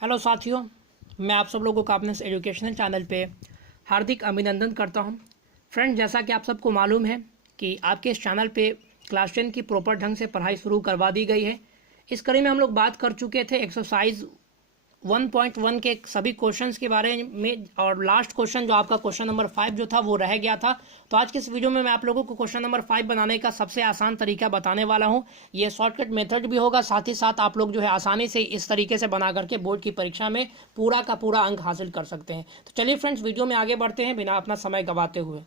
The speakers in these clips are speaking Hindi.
हेलो साथियों, मैं आप सब लोगों का अपने इस एजुकेशनल चैनल पे हार्दिक अभिनंदन करता हूं। फ्रेंड, जैसा कि आप सबको मालूम है कि आपके इस चैनल पे क्लास 10 की प्रॉपर ढंग से पढ़ाई शुरू करवा दी गई है। इस कड़ी में हम लोग बात कर चुके थे एक्सरसाइज 1.1 के सभी क्वेश्चंस के बारे में, और लास्ट क्वेश्चन जो आपका क्वेश्चन नंबर 5 जो था वो रह गया था। तो आज के इस वीडियो में मैं आप लोगों को क्वेश्चन नंबर 5 बनाने का सबसे आसान तरीका बताने वाला हूं। ये शॉर्टकट मेथड भी होगा, साथ ही साथ आप लोग जो है आसानी से इस तरीके से बना करके बोर्ड की परीक्षा में पूरा का पूरा अंक हासिल कर सकते हैं। तो चलिए फ्रेंड्स, वीडियो में आगे बढ़ते हैं बिना अपना समय गंवाते हुए।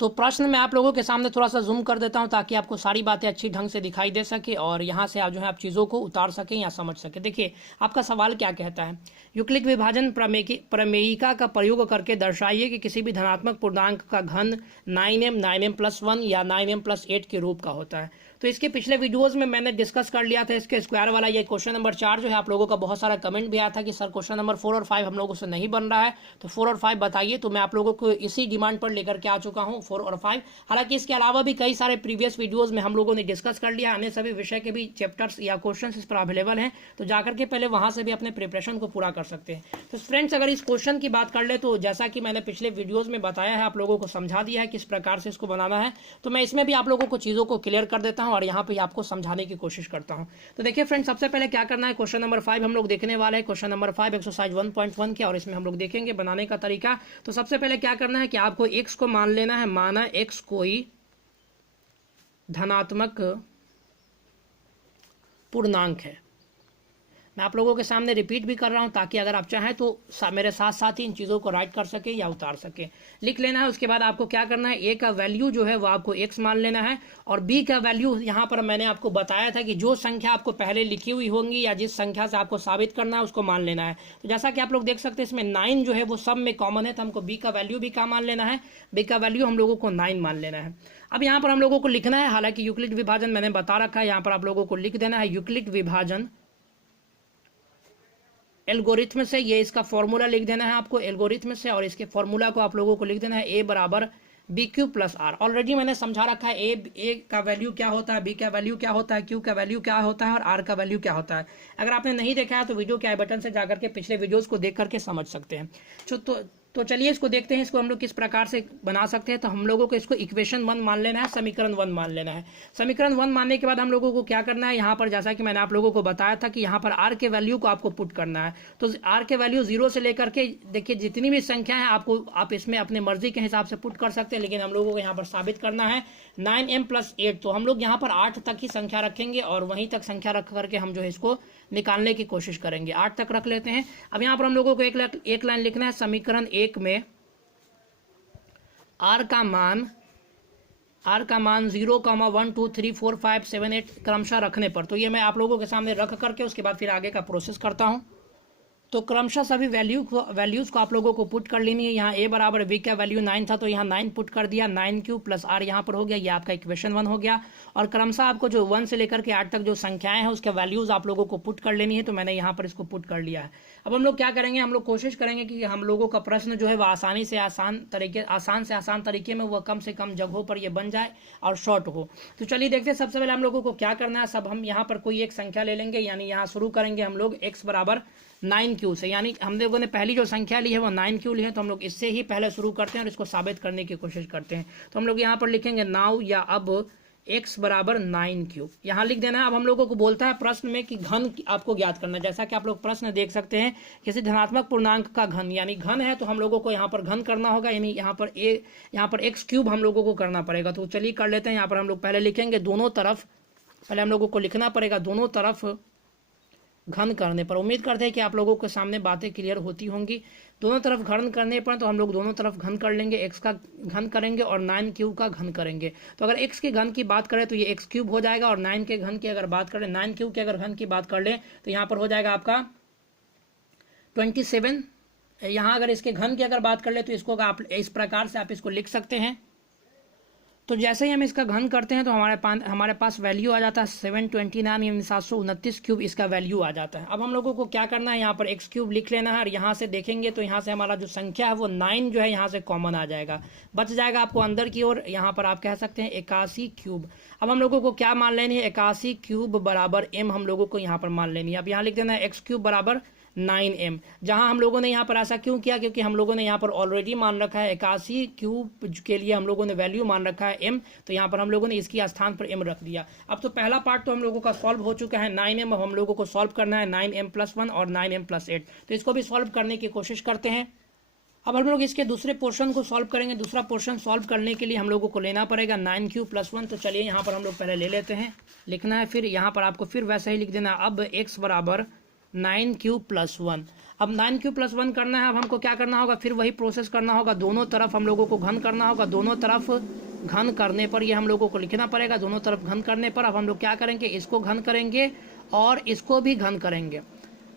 तो प्रश्न मैं आप लोगों के सामने थोड़ा सा जूम कर देता हूं ताकि आपको सारी बातें अच्छी ढंग से दिखाई दे सके और यहाँ से आप जो है आप चीज़ों को उतार सकें या समझ सकें। देखिए आपका सवाल क्या कहता है। यूक्लिड विभाजन प्रमेयिका का प्रयोग करके दर्शाइए कि किसी भी धनात्मक पूर्णांक का घन 9m 9m+1 या 9m+8 के रूप का होता है। तो इसके पिछले वीडियोस में मैंने डिस्कस कर लिया था इसके स्क्वायर वाला। ये क्वेश्चन नंबर 4 जो है आप लोगों का बहुत सारा कमेंट भी आया था कि सर क्वेश्चन नंबर 4 और 5 हम लोगों से नहीं बन रहा है, तो 4 और 5 बताइए। तो मैं आप लोगों को इसी डिमांड पर लेकर के आ चुका हूँ 4 और 5। हालांकि इसके अलावा भी कई सारे प्रीवियस वीडियोज में हम लोगों ने डिस्कस कर लिया, अन्य सभी विषय के भी चैप्टर्स या क्वेश्चन इस पर अवेलेबल हैं, तो जाकर के पहले वहां से भी अपने प्रिपरेशन को पूरा कर सकते हैं। तो फ्रेंड्स, अगर इस क्वेश्चन की बात कर ले तो जैसा कि मैंने पिछले वीडियोज में बताया है, आप लोगों को समझा दिया है किस प्रकार से इसको बनाना है, तो मैं इसमें भी आप लोगों को चीज़ों को क्लियर कर देता हूँ और यहाँ पे आपको समझाने की कोशिश करता हूँ। तो देखिए फ्रेंड्स, सबसे पहले क्या करना है, क्वेश्चन नंबर 5 हम लोग देखने वाले हैं। क्वेश्चन नंबर 5 एक्सरसाइज 1.1 के, और इसमें हम लोग देखेंगे बनाने का तरीका। तो सबसे पहले क्या करना है कि आपको x को मान लेना है, माना x कोई धनात्मक पूर्णांक है। मैं आप लोगों के सामने रिपीट भी कर रहा हूं ताकि अगर आप चाहें तो मेरे साथ साथ ही इन चीज़ों को राइट कर सके या उतार सके। लिख लेना है। उसके बाद आपको क्या करना है, ए का वैल्यू जो है वो आपको x मान लेना है, और बी का वैल्यू यहाँ पर मैंने आपको बताया था कि जो संख्या आपको पहले लिखी हुई होंगी या जिस संख्या से आपको साबित करना है उसको मान लेना है। तो जैसा कि आप लोग देख सकते हैं इसमें 9 जो है वो सब में कॉमन है, तो हमको बी का वैल्यू भी क्या मान लेना है, बी का वैल्यू हम लोगों को 9 मान लेना है। अब यहाँ पर हम लोगों को लिखना है, हालांकि यूक्लिड विभाजन मैंने बता रखा है, यहाँ पर आप लोगों को लिख देना है यूक्लिड विभाजन एल्गोरिथम से। ये इसका फॉर्मूला लिख देना है आपको एल्गोरिथम से, और इसके फॉर्मूला को आप लोगों को लिख देना है ए बराबर BQ+R। ऑलरेडी मैंने समझा रखा है ए का वैल्यू क्या होता है, बी का वैल्यू क्या होता है, क्यू का वैल्यू क्या होता है और आर का वैल्यू क्या होता है। अगर आपने नहीं देखा है तो वीडियो के आई बटन से जाकर के पिछले वीडियोस को देख करके समझ सकते हैं। तो चलिए इसको देखते हैं, इसको हम लोग किस प्रकार से बना सकते हैं। तो हम लोगों को इसको इक्वेशन 1 मान लेना है, समीकरण 1 मान लेना है। समीकरण 1 मानने के बाद हम लोगों को क्या करना है, यहाँ पर जैसा कि मैंने आप लोगों को बताया था कि यहाँ पर आर के वैल्यू को आपको पुट करना है। तो आर के वैल्यू 0 से लेकर के देखिए जितनी भी संख्या है आप इसमें अपने मर्जी के हिसाब से पुट कर सकते हैं, लेकिन हम लोगों को यहाँ पर साबित करना है 9m+8। तो हम लोग यहाँ पर 8 तक ही संख्या रखेंगे और वहीं तक संख्या रख करके हम जो है इसको निकालने की कोशिश करेंगे। 8 तक रख लेते हैं। अब यहाँ पर हम लोगों को एक लाइन लिखना है, समीकरण 1 में आर का मान 0, 1, 2, 3, 4, 5, 7, 8 क्रमशः रखने पर। तो ये मैं आप लोगों के सामने रख करके उसके बाद फिर आगे का प्रोसेस करता हूँ। तो क्रमशः सभी वैल्यूज को आप लोगों को पुट कर लेनी है। यहाँ a बराबर b का वैल्यू 9 था तो यहाँ 9 पुट कर दिया, 9Q+R यहाँ पर हो गया, ये आपका इक्वेशन 1 हो गया। और क्रमशः आपको जो 1 से लेकर के 8 तक जो संख्याएं हैं उसके वैल्यूज आप लोगों को पुट कर लेनी है, तो मैंने यहाँ पर इसको पुट कर लिया है। अब हम लोग क्या करेंगे, हम लोग कोशिश करेंगे कि हम लोगों का प्रश्न जो है वह आसान से आसान तरीके में वह कम से कम जगहों पर यह बन जाए और शॉर्ट हो। तो चलिए देखते हैं सबसे पहले हम लोगों को क्या करना है। सब हम यहाँ पर कोई एक संख्या ले लेंगे, यानी यहाँ शुरू करेंगे हम लोग x बराबर 9Q से, यानी हम लोगों ने पहली जो संख्या ली है वो 9Q ली है, तो हम लोग इससे ही पहले शुरू करते हैं और इसको साबित करने की कोशिश करते हैं। तो हम लोग यहाँ पर लिखेंगे नाउ या अब x बराबर 9Q यहाँ लिख देना है। अब हम लोगों को बोलता है प्रश्न में कि घन आपको ज्ञात करना है। जैसा कि आप लोग प्रश्न देख सकते हैं, किसी धनात्मक पूर्णांक का घन, यानी घन है तो हम लोगों को यहाँ पर घन करना होगा, यानी यहाँ पर x³ हम लोगों को करना पड़ेगा। तो चलिए कर लेते हैं। यहाँ पर हम लोग पहले लिखेंगे दोनों तरफ, पहले हम लोगों को लिखना पड़ेगा दोनों तरफ घन करने पर। उम्मीद करते हैं कि आप लोगों के सामने बातें क्लियर होती होंगी। दोनों तरफ घन करने पर तो हम लोग दोनों तरफ घन कर लेंगे, x का घन करेंगे और 9Q का घन करेंगे। तो अगर x के घन की बात करें तो ये x³ हो जाएगा, और 9 के घन की अगर बात करें, 9Q के अगर घन की बात कर लें तो यहाँ पर हो जाएगा आपका 27। यहाँ अगर इसके घन की अगर बात कर ले तो इसको आप इस प्रकार से आप इसको लिख सकते हैं। तो जैसे ही हम इसका घन करते हैं तो हमारे पास वैल्यू आ जाता है 729 यानी 729 क्यूब इसका वैल्यू आ जाता है। अब हम लोगों को क्या करना है, यहाँ पर x³ लिख लेना है, और यहाँ से देखेंगे तो यहाँ से हमारा जो संख्या है वो 9 जो है यहाँ से कॉमन आ जाएगा, बच जाएगा आपको अंदर की ओर। यहाँ पर आप कह सकते हैं 81 क्यूब। अब हम लोगों को क्या मान लेनी है, 81 क्यूब बराबर m हम लोगों को यहाँ पर मान लेनी है। अब यहाँ लिख देना है x³ बराबर 9m। जहां हम लोगों ने यहाँ पर ऐसा क्यों किया, क्योंकि हम लोगों ने यहाँ पर ऑलरेडी मान रखा है 81 क्यूब के लिए हम लोगों ने वैल्यू मान रखा है m, तो यहाँ पर हम लोगों ने इसकी स्थान पर m रख दिया। अब तो पहला पार्ट तो हम लोगों का सॉल्व हो चुका है 9m। अब हम लोगों को सॉल्व करना है 9m+1 और 9m+8। तो इसको भी सॉल्व करने की कोशिश करते हैं। अब हम लोग इसके दूसरे पोर्शन को सॉल्व करेंगे। दूसरा पोर्शन सॉल्व करने के लिए हम लोगों को लेना पड़ेगा 9q+1। तो चलिए यहाँ पर हम लोग पहले ले लेते हैं, लिखना है, फिर यहाँ पर आपको फिर वैसा ही लिख देना। अब x बराबर 9q+1। अब 9q+1 करना है। अब हमको क्या करना होगा, फिर वही प्रोसेस करना होगा, दोनों तरफ हम लोगों को घन करना होगा। दोनों तरफ घन करने पर ये हम लोगों को लिखना पड़ेगा, दोनों तरफ घन करने पर। अब हम लोग क्या करेंगे, इसको घन करेंगे और इसको भी घन करेंगे।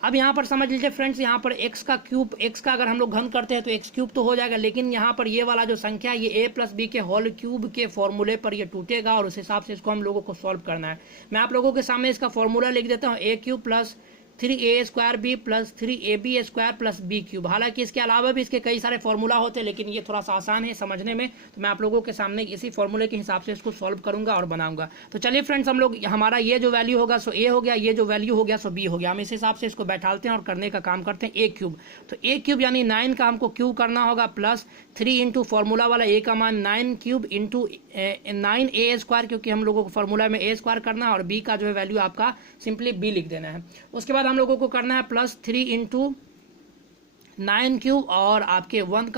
अब यहाँ पर समझ लीजिए फ्रेंड्स, यहाँ पर x का क्यूब, x का अगर हम लोग घन करते हैं तो x क्यूब तो हो जाएगा, लेकिन यहाँ पर ये वाला जो संख्या है ये a+b के होल क्यूब के फॉर्मूले पर ये टूटेगा और उस हिसाब से इसको हम लोगों को सॉल्व करना है। मैं आप लोगों के सामने इसका फॉर्मूला लिख देता हूँ, a³ + 3a² + 3ab² + b³। हालांकि इसके अलावा भी इसके कई सारे फॉर्मूला होते हैं, लेकिन ये थोड़ा सा आसान है समझने में, तो मैं आप लोगों के सामने इसी फॉर्मूले के हिसाब से इसको सॉल्व करूंगा और बनाऊंगा। तो चलिए फ्रेंड्स, हम लोग हमारा ये जो वैल्यू होगा सो a हो गया, ये जो वैल्यू हो गया सो b हो गया। हम इस हिसाब से इसको बैठालते हैं और करने का काम करते हैं। a³ तो a³ यानी 9 का हमको क्यूब करना होगा, प्लस 3 इंटू फॉर्मूला वाला a का मान 9³ इंटू 9a², क्योंकि हम लोगों को फॉर्मूला में a² करना है, और b का जो है वैल्यू आपका सिंपली b लिख देना है। उसके बाद हम लोगों को करना है +3 इंटू 9³ और आपके 1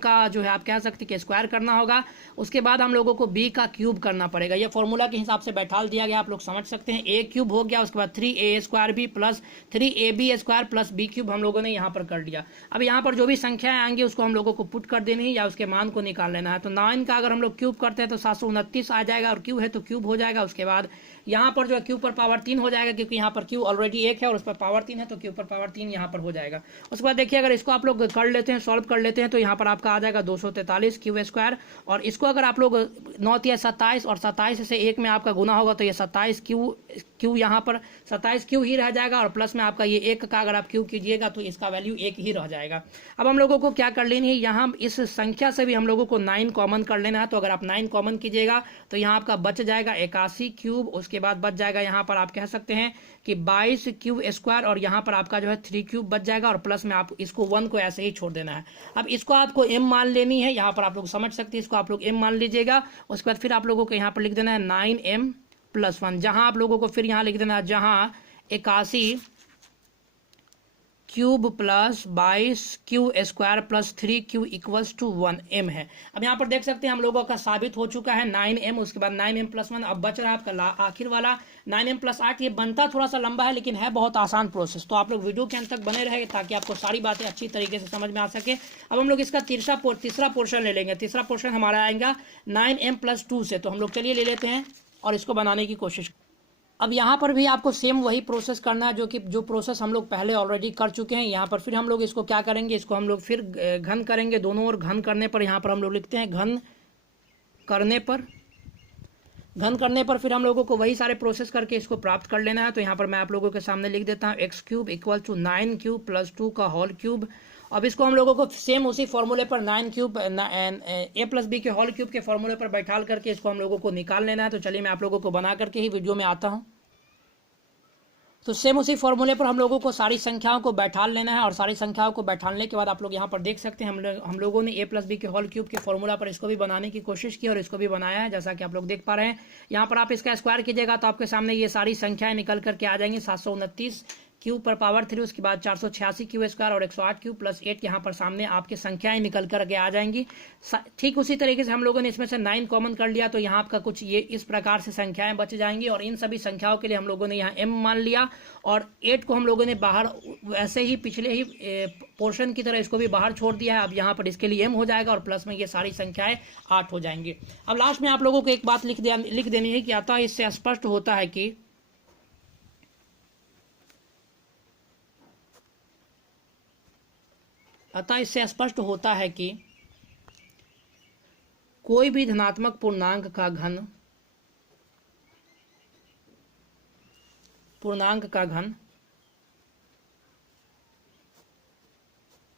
का जो है आप कह सकते हैं कि स्क्वायर करना होगा। उसके बाद हम लोगों को b का क्यूब करना पड़ेगा। ये फॉर्मूला के हिसाब से बैठाल दिया गया, आप लोग समझ सकते हैं। a³ हो गया, उसके बाद 3a² plus 3ab² plus b³ हम लोगों ने यहाँ पर कर दिया। अब यहाँ पर जो भी संख्याएं आएंगी उसको हम लोगों को पुट कर देनी है या उसके मान को निकाल लेना है। तो 9 का अगर हम लोग क्यूब करते हैं तो 729 आ जाएगा, और क्यूब है तो क्यूब हो जाएगा। उसके बाद यहाँ पर जो है क्यूब पर पावर 3 हो जाएगा, क्योंकि यहाँ पर क्यूब ऑलरेडी 1 है और उस पर पावर 3 है, तो क्यूब पर पावर 3 यहाँ पर हो जाएगा। उसके बाद देखिए, अगर इसको आप लोग कर लेते हैं, सॉल्व कर लेते हैं, तो यहाँ पर आपका आ जाएगा 243 क्यू²। और इसको अगर आप लोग 9 × 27 और 27 से 1 में आपका गुना होगा तो ये 27 क्यू यहाँ पर 27 क्यू ही रह जाएगा, और प्लस में आपका ये 1 का अगर आप क्यू कीजिएगा तो इसका वैल्यू 1 ही रह जाएगा। अब हम लोगों को क्या कर लेनी है, यहाँ इस संख्या से भी हम लोगों को 9 कॉमन कर लेना है। तो अगर आप 9 कॉमन कीजिएगा तो यहाँ आपका बच जाएगा 81 क्यूब। उसके बाद बच जाएगा यहाँ पर आप कह सकते हैं कि 22 क्यू², और यहाँ पर आपका जो है 3 क्यूब बच जाएगा, और प्लस में आप इसको 1 को ऐसे ही छोड़ देना है। अब इसको आपको m मान लेनी है, यहाँ पर आप लोग समझ सकते हैं, इसको आप लोग m मान लीजिएगा। उसके बाद फिर आप लोगों को यहाँ पर लिख देना है 9m+1, जहाँ आप लोगों को फिर यहाँ लिख देना है, जहाँ 81 क्यूब प्लस 22 क्यू² प्लस 3 क्यू = 1m है। अब यहाँ पर देख सकते हैं हम लोगों का साबित हो चुका है 9m। उसके बाद 9m+1, अब बच रहा है आपका आखिर वाला 9m+8। ये बनता थोड़ा सा लंबा है, लेकिन है बहुत आसान प्रोसेस। तो आप लोग वीडियो के अंत तक बने रहे ताकि आपको सारी बातें अच्छी तरीके से समझ में आ सके। अब हम लोग इसका तीसरा पोर्शन ले लेंगे। तीसरा पोर्शन हमारा आएगा 9m+2 से। तो हम लोग चलिए ले लेते हैं और इसको बनाने की कोशिश। अब यहाँ पर भी आपको सेम वही प्रोसेस करना है जो प्रोसेस हम लोग पहले ऑलरेडी कर चुके हैं। यहाँ पर फिर हम लोग इसको क्या करेंगे, इसको हम लोग फिर घन करेंगे। दोनों ओर घन करने पर यहाँ पर हम लोग लिखते हैं घन करने पर फिर हम लोगों को वही सारे प्रोसेस करके इसको प्राप्त कर लेना है। तो यहाँ पर मैं आप लोगों के सामने लिख देता हूँ x³ = 9³ + 2 का होल क्यूब। अब इसको हम लोगों को सेम उसी फॉर्मूले पर 9³ a+b के होल क्यूब के फॉर्मूले पर बैठाल करके इसको हम लोगों को निकाल लेना है। तो चलिए मैं आप लोगों को बना करके ही वीडियो में आता हूँ। तो सेम उसी फॉर्मूले पर हम लोगों को सारी संख्याओं को बैठाल लेना है, और सारी संख्याओं को बैठालने के बाद आप लोग यहाँ पर देख सकते हैं हम लोगों ने a+b के होल क्यूब के फॉर्मूला पर इसको भी बनाने की कोशिश की और इसको भी बनाया है, जैसा कि आप लोग देख पा रहे हैं। यहाँ पर आप इसका स्क्वायर कीजिएगा तो आपके सामने ये सारी संख्याएं निकल करके आ जाएंगी। 729 क्यूब पर पावर 3, उसके बाद 486 क्यू² और 108 क्यूब प्लस 8 यहाँ पर सामने आपके संख्याएं निकल करके आ जाएंगी। ठीक उसी तरीके से हम लोगों ने इसमें से 9 कॉमन कर लिया, तो यहाँ आपका कुछ ये इस प्रकार से संख्याएं बच जाएंगी। और इन सभी संख्याओं के लिए हम लोगों ने यहाँ m मान लिया, और 8 को हम लोगों ने बाहर वैसे ही पिछले ही पोर्शन की तरह इसको भी बाहर छोड़ दिया है। अब यहाँ पर इसके लिए m हो जाएगा, और प्लस में ये सारी संख्याएं 8 हो जाएंगी। अब लास्ट में आप लोगों को एक बात लिख देनी है कि अतः इससे स्पष्ट होता है कि कोई भी धनात्मक पूर्णांक का घन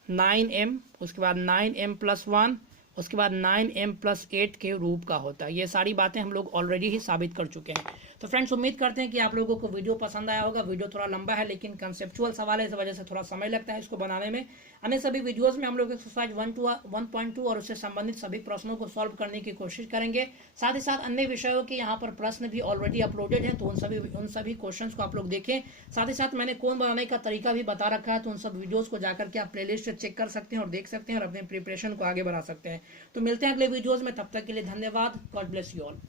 9m, उसके बाद 9m+1, उसके बाद 9m+8 के रूप का होता है। ये सारी बातें हम लोग ऑलरेडी ही साबित कर चुके हैं। तो फ्रेंड्स उम्मीद करते हैं कि आप लोगों को वीडियो पसंद आया होगा। वीडियो थोड़ा लंबा है लेकिन कंसेप्चुअल सवाल है, इस वजह से थोड़ा समय लगता है इसको बनाने में। अन्य सभी वीडियोस में हम लोग एक्सरसाइज 1.2 और उससे संबंधित सभी प्रश्नों को सॉल्व करने की कोशिश करेंगे। साथ ही साथ अन्य विषयों के यहाँ पर प्रश्न भी ऑलरेडी अपलोडेड हैं, तो उन सभी क्वेश्चंस को आप लोग देखें। साथ ही साथ मैंने कोन बनाने का तरीका भी बता रखा है, तो उन सब वीडियोस को जाकर के आप प्लेलिस्ट से चेक कर सकते हैं और देख सकते हैं और अपने प्रिपरेशन को आगे बढ़ा सकते हैं। तो मिलते हैं अगले वीडियोस में, तब तक के लिए धन्यवाद। God bless you all.